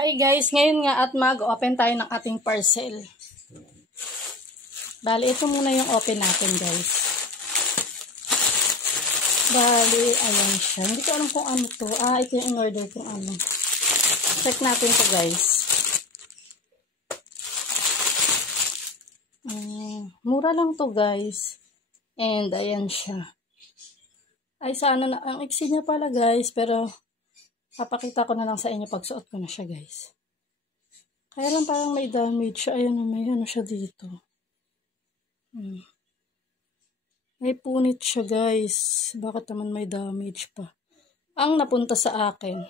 Hi guys, ngayon nga at mag-open tayo ng ating parcel. Bali, ito muna yung open natin guys. Bali, ayan siya. Hindi ko alam kung ano to. Ito yung in-order kong ano. Check natin to guys. Mura lang to guys. And ayan siya. Ay, sana na. Ang iksi niya pala guys. Pero, papakita ko na lang sa inyo pag suot ko na siya guys. Kaya lang parang may damage siya. Ayan, may ano siya dito. May punit siya guys. Bakit naman may damage pa? Ang napunta sa akin.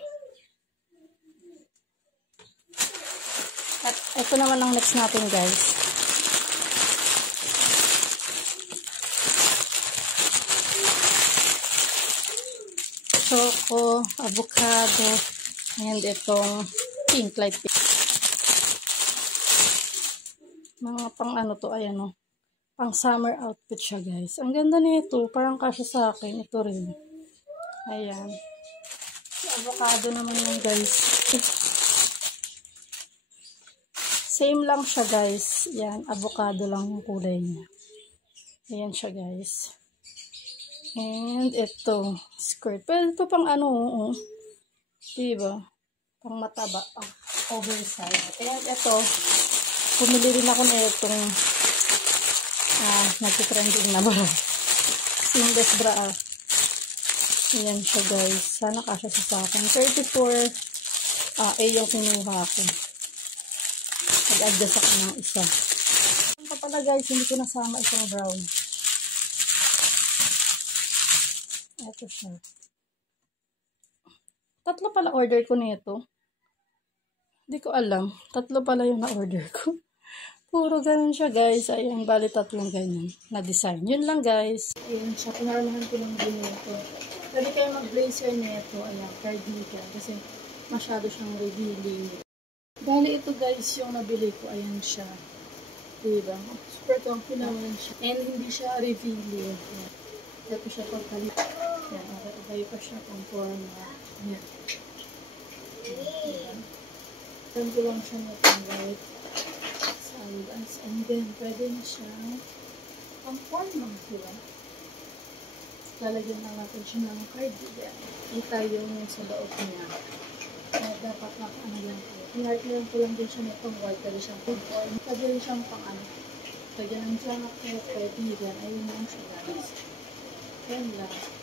At ito naman ang next natin guys. Choco, avocado, and itong pink, light pink. Mga pang ano to, ayan o. Pang summer outfit siya guys. Ang ganda nito, parang kasya sa akin. Ito rin. Ayan. Avocado naman yung guys. Same lang siya guys. Yan, avocado lang yung kulay niya. Ayan siya guys. And ito, skirt. Pero ito pang ano, diba? Pang mataba, pang oversize. And ito, pumili rin ako na itong nagtitrending na bra. Seamless bra. Ayan siya guys. Sana kasya sa akin. 34 yung kinuha ko. Nag-adjust ako ng isa. Ito pala guys, hindi ko nasama itong brown. Ito siya. Tatlo pala order ko nito. Hindi ko alam. Tatlo pala yung na-order ko. Puro ganun siya guys. Ayan, bali tatlong ganyan na design. Yun lang guys. Ayan siya. Pinaramahan ko lang din ito. Pwede kayo mag-blazer nito. Ayan, cardigan. Kasi masyado siyang revealing. Bali ito guys yung nabili ko. Ayan siya. Diba? Super comfy naman siya. And hindi siya revealing. Ayan. Ito siya pagkalit. Ayan, okay pa siya pang forma. Ayan. Ayan. Ayan ko lang siya na pang white. And then, pwede na siya pang forma. Diba? Lalagyan na natin siya ng cardigan. Kita yung sa loob niya. Dapat ano lang po. Pinartilan ko lang din siya nitong white. Pwede siyang pang forma. Pwede rin siyang pang ano. Pwede ng jacket, pwede yan. Ayun lang siya guys. Ayan lang.